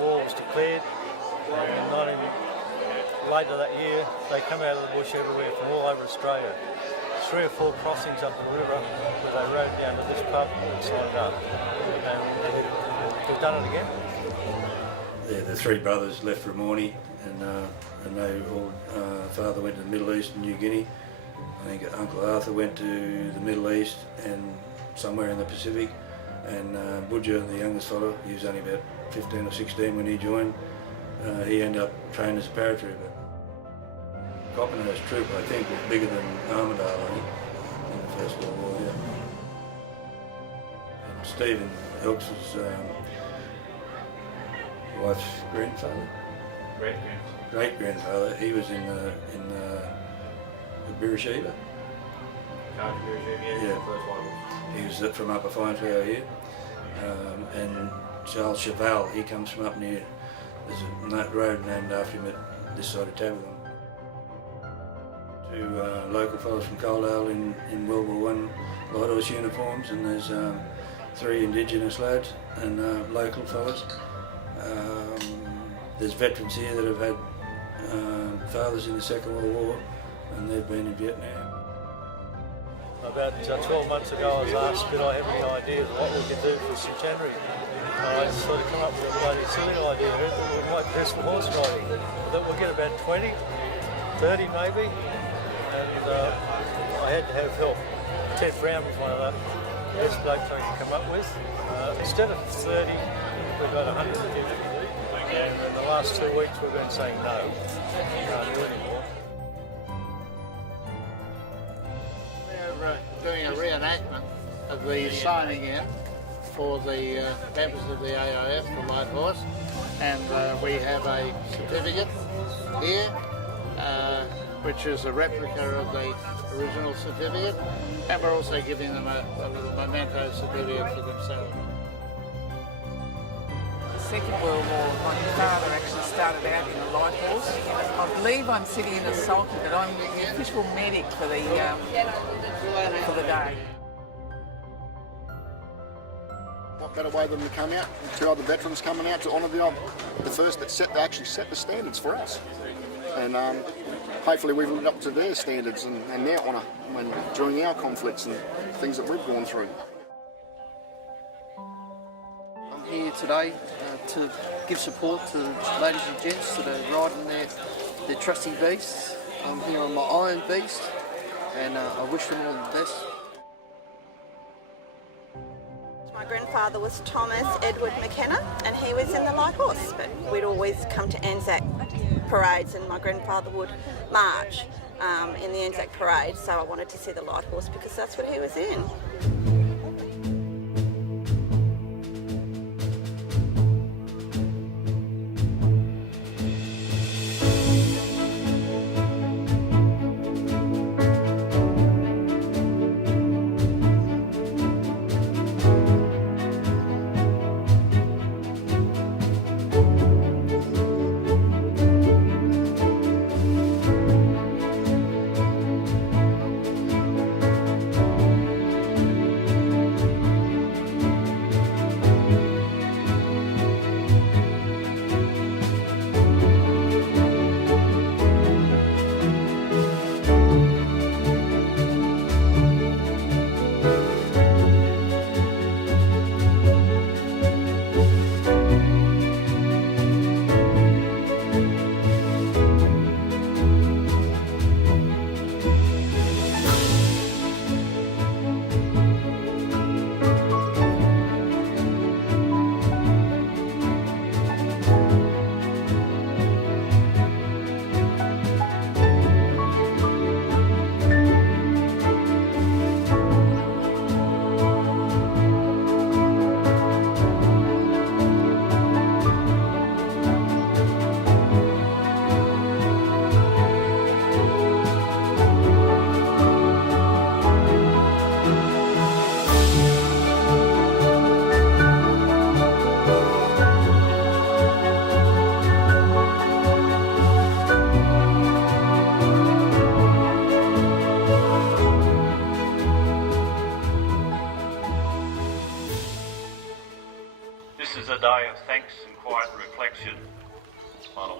War was declared, and later that year they come out of the bush everywhere from all over Australia. 3 or 4 crossings up the river where they rode down to this pub and signed up, and they've done it again. Yeah, the 3 brothers left for Morney, and they all, father went to the Middle East and New Guinea. I think Uncle Arthur went to the Middle East and somewhere in the Pacific, and Budger, the youngest fellow, he was only about 15 or 16 when he joined. He ended up training as a paratrooper. Copmanhurst troop, I think, was bigger than Armidale, I think, in the First World War, yeah. And Stephen Elks' wife's grandfather? Great-grandfather, he was in the Beersheba. Yeah. He was from Upper Finesvale here. And Charles Cheval, he comes from up near, there's a road named after him at this side of Taberlin. 2 local fellows from Coaldale in World War I light horse uniforms, and there's 3 Indigenous lads and local fellows. There's veterans here that have had fathers in the Second World War, and they've been in Vietnam. About 12 months ago I was asked did I have any idea of what we could do for Centenary. I sort of come up with a bloody silly idea that we might dress for horse riding, that we'll get about 20, 30 maybe, and I had to have help. Ted Brown was one of the best blokes I could come up with. Instead of 30, we've got 150, and in the last 2 weeks we've been saying no, we can't do anymore. Doing a reenactment of the signing in for the members of the AIF, the Light Horse, and we have a certificate here, which is a replica of the original certificate, and we're also giving them a little memento certificate for themselves. Second World War, my father actually started out in a light horse. I believe I'm sitting in a sulky, but I'm the official medic for the day. What better way than to come out, 2 other veterans coming out to honour the first that actually set the standards for us. And hopefully we've lived up to their standards and their honour during our conflicts and things that we've gone through. Here today to give support to ladies and gents that are riding their trusty beasts. I'm here on my iron beast, and I wish them all the best. My grandfather was Thomas Edward McKenna, and he was in the light horse, but we'd always come to Anzac parades, and my grandfather would march in the Anzac parade, so I wanted to see the light horse because that's what he was in. reflection on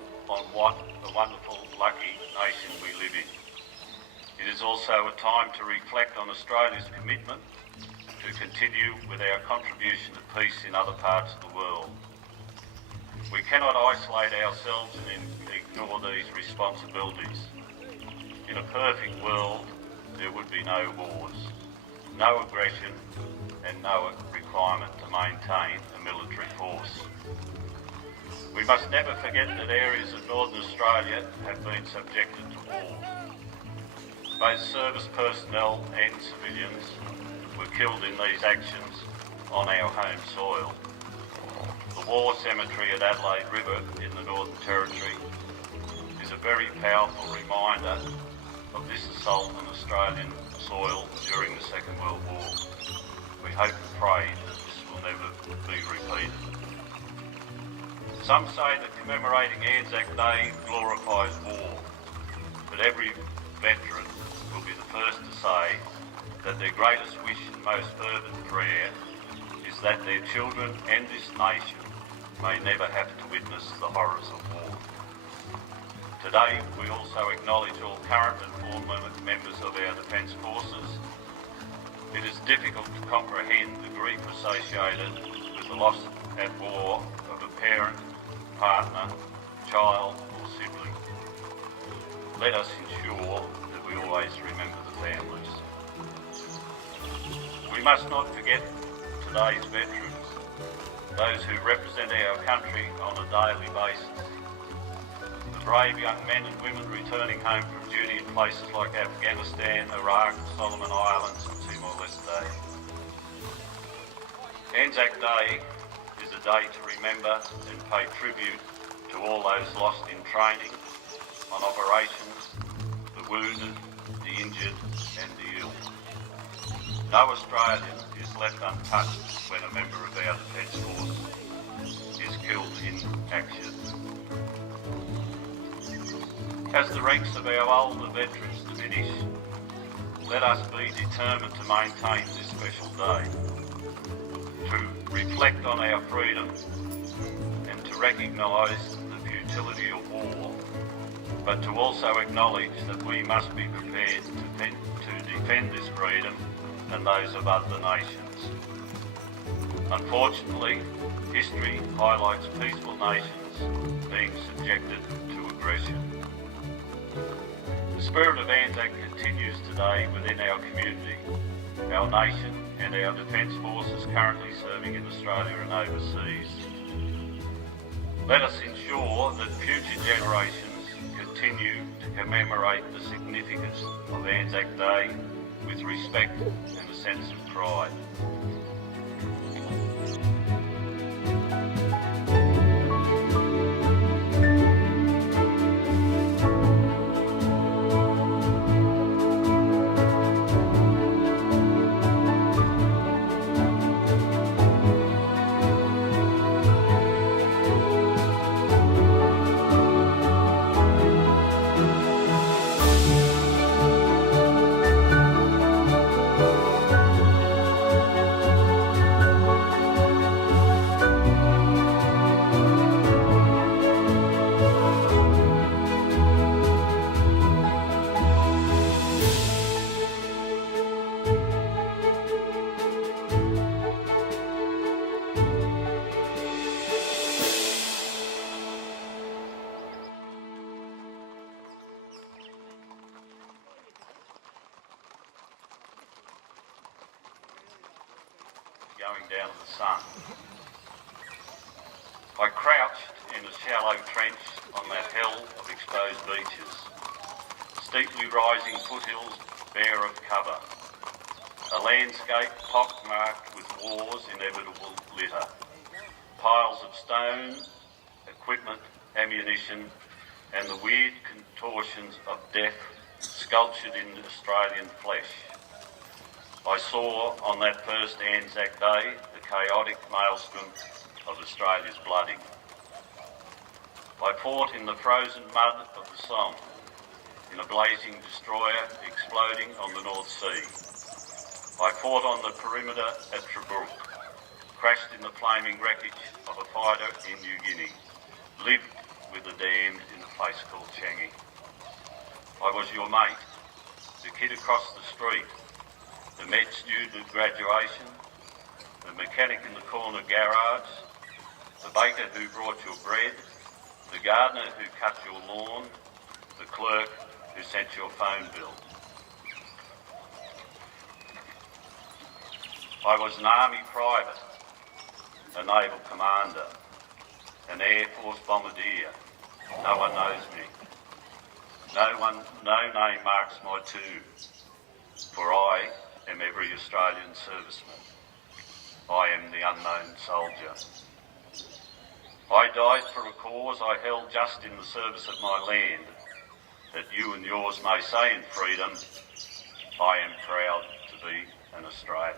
what a wonderful, lucky nation we live in. It is also a time to reflect on Australia's commitment to continue with our contribution to peace in other parts of the world. We cannot isolate ourselves and ignore these responsibilities. In a perfect world, there would be no wars, no aggression, and no requirement to maintain a military force. We must never forget that areas of Northern Australia have been subjected to war. Both service personnel and civilians were killed in these actions on our home soil. The war cemetery at Adelaide River in the Northern Territory is a very powerful reminder of this assault on Australian soil during the Second World War. We hope and pray that this will never be repeated. Some say that commemorating Anzac Day glorifies war, but every veteran will be the first to say that their greatest wish and most fervent prayer is that their children and this nation may never have to witness the horrors of war. Today we also acknowledge all current and former members of our Defence Forces. It is difficult to comprehend the grief associated with the loss at war of a parent, partner, child or sibling. Let us ensure that we always remember the families. We must not forget today's veterans, those who represent our country on a daily basis. The brave young men and women returning home from duty in places like Afghanistan, Iraq, Solomon Islands and Timor-Leste. Anzac Day is a day to remember and pay tribute to all those lost in training, on operations, the wounded, the injured and the ill. No Australian is left untouched when a member of our Defence Force is killed in action. As the ranks of our older veterans diminish, let us be determined to maintain this special day, to reflect on our freedom and to recognise the futility of war, but to also acknowledge that we must be prepared to defend this freedom and those of other nations. Unfortunately, history highlights peaceful nations being subjected to aggression. The spirit of Anzac continues today within our community, our nation and our Defence Forces currently serving in Australia and overseas. Let us ensure that future generations continue to commemorate the significance of Anzac Day with respect and a sense of pride. Going down to the sun. I crouched in a shallow trench on that hell of exposed beaches, steeply rising foothills bare of cover, a landscape pock-marked with war's inevitable litter, piles of stone, equipment, ammunition, and the weird contortions of death sculptured in Australian flesh. I saw on that first Anzac Day the chaotic maelstrom of Australia's blooding. I fought in the frozen mud of the Somme, in a blazing destroyer exploding on the North Sea. I fought on the perimeter at Tobruk, crashed in the flaming wreckage of a fighter in New Guinea, lived with the damned in a place called Changi. I was your mate, the kid across the street, the med student at graduation, the mechanic in the corner garage, the baker who brought your bread, the gardener who cut your lawn, the clerk who sent your phone bill. I was an army private, a naval commander, an Air Force bombardier. No one knows me. No name marks my tomb, for I am every Australian serviceman. I am the unknown soldier. I died for a cause I held just in the service of my land, that you and yours may say in freedom, I am proud to be an Australian.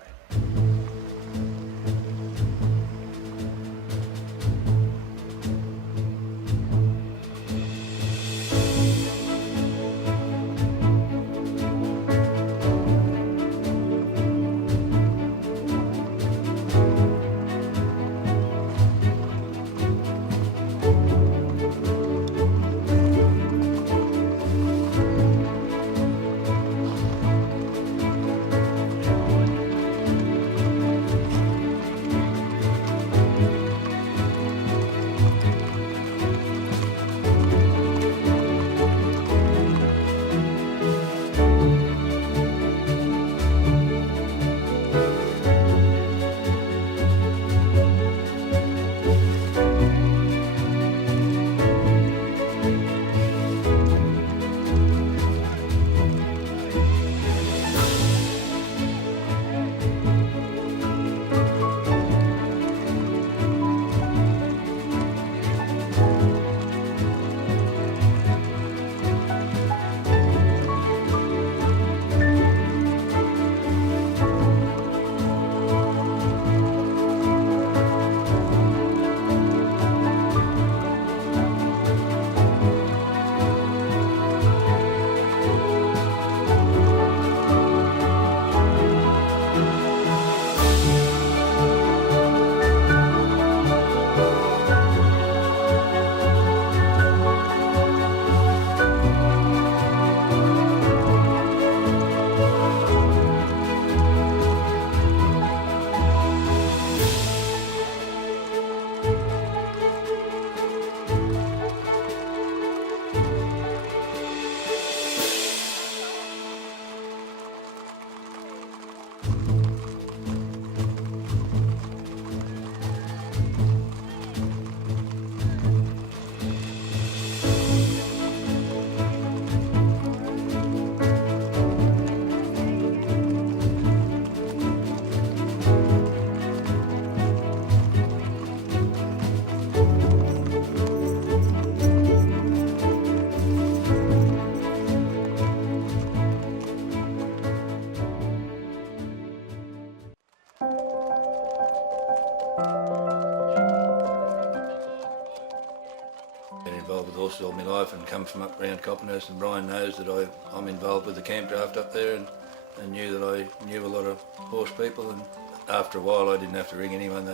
Been involved with horses all my life and come from up around Copmanhurst, and Brian knows that I'm involved with the camp draft up there and knew that I knew a lot of horse people, and after a while I didn't have to ring anyone,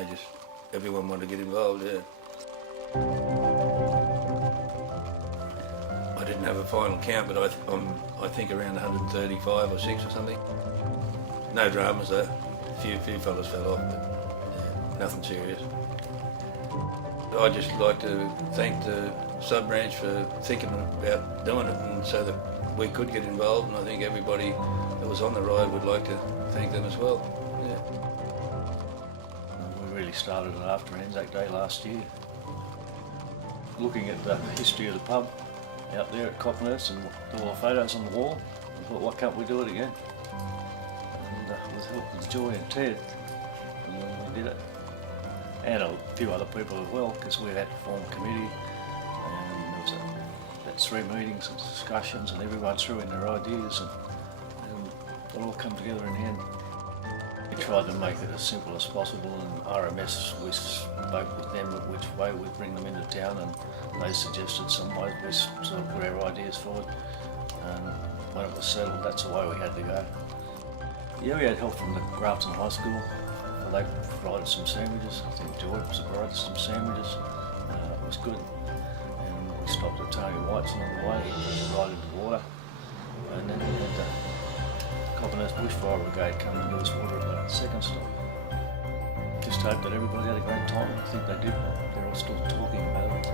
everyone wanted to get involved, yeah. I didn't have a final count, but I think around 135 or 6 or something. No dramas though, a few fellas fell off, but yeah, nothing serious. I'd just like to thank the Sub Branch for thinking about doing it, and so that we could get involved, and I think everybody that was on the ride would like to thank them as well. Yeah. We really started it after Anzac Day last year. Looking at the history of the pub out there at Copmanhurst and all the photos on the wall, we thought, why can't we do it again? And with help with Joy and Ted, and then we did it. And a few other people as well, because we had to form a committee, and there was about 3 meetings and discussions, and everyone threw in their ideas, and it all come together in the end. We tried to make it as simple as possible, and RMS, we spoke with them which way we'd bring them into town, and they suggested some ways. We sort of put our ideas forward, and when it was settled, that's the way we had to go. Yeah, we had help from the Grafton High School. They provided some sandwiches. I think Joy provided some sandwiches. It was good. We stopped at Target White's along the way, right into the water, and then we had the Copmanhurst Bushfire Brigade come and give us water at the second stop. Just hope that everybody had a great time. I think they did. They're all still talking about it.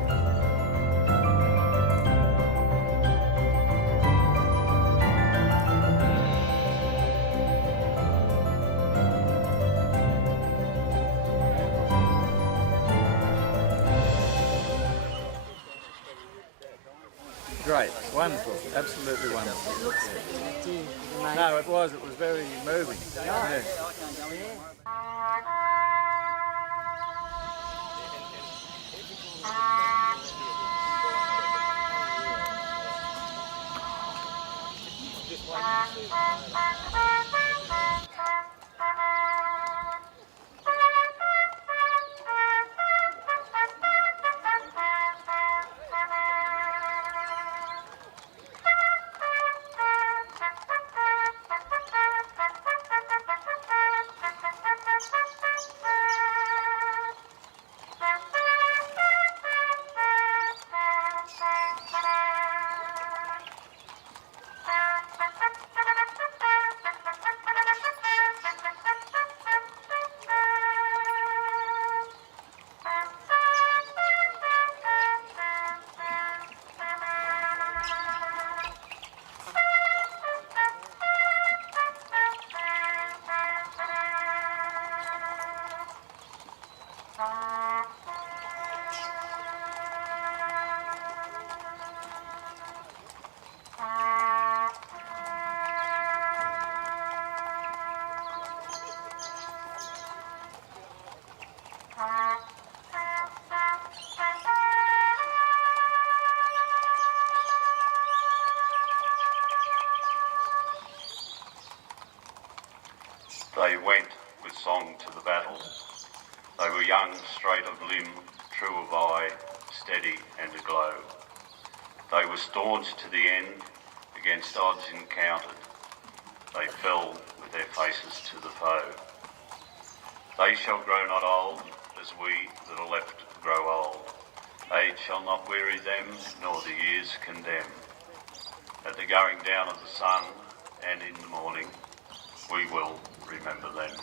Great, wonderful, absolutely wonderful. No, it was very moving. Yeah. They went with song to the battle. They were young, straight of limb, true of eye, steady and aglow. They were staunch to the end, against odds encountered. They fell with their faces to the foe. They shall grow not old, as we that are left grow old. Age shall not weary them, nor the years condemn. At the going down of the sun, and in the morning, we will remember them.